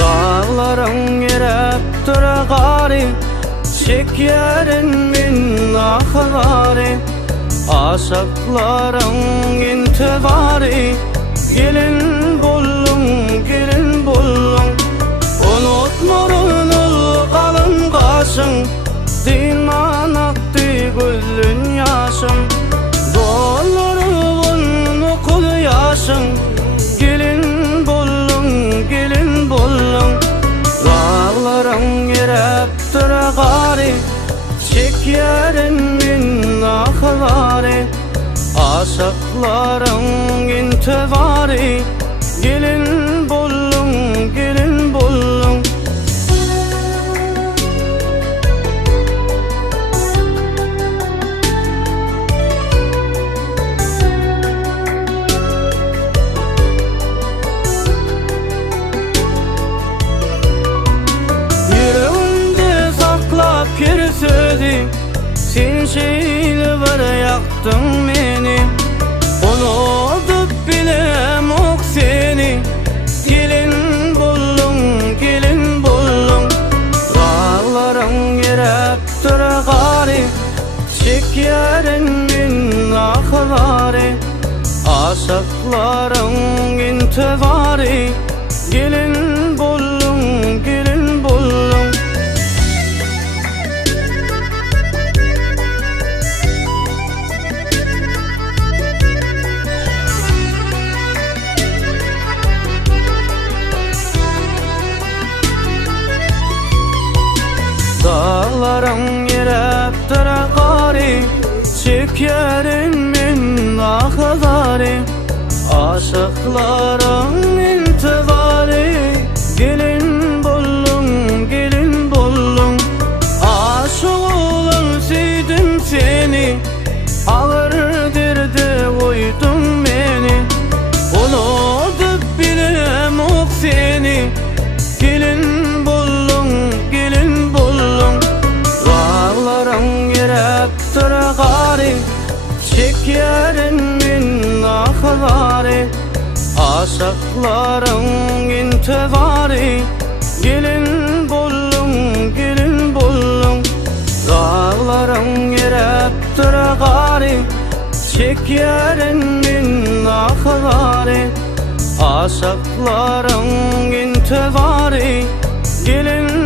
Dağlarың еріп тұр ғари, шекерін мен ақылари, ашықларың енті бари, gelin bollun, unutmurun ol kalın kaşın, din anaktı gözün yaşın, doldurun okul yaşın, gelin bollun, dağlarың erep dur gari, şekerin min akılari, aşıklarың enti bari, gelin bollun. Bir sözü sen şeyle var yaktın beni, unutup bilem ok seni, gelin bollun, dağlarың erep dur gari, şekerin min akılari, aşıklarың enti bari, gelin bollun. Dağlarың erep dur gari, şekerin min akılari, aşıklarың enti bari, gelin bollun, aşık olan süydüm seni, ağır derdi koydun beni, unutup bilem ok seni, gelin bollun, dağlarың erep dur gari, şekerin min akılari, aşıklarың enti bari, gelin bollun, dağlarың erep dur gari, şekerin min akılari, aşıklarың enti bari, gelin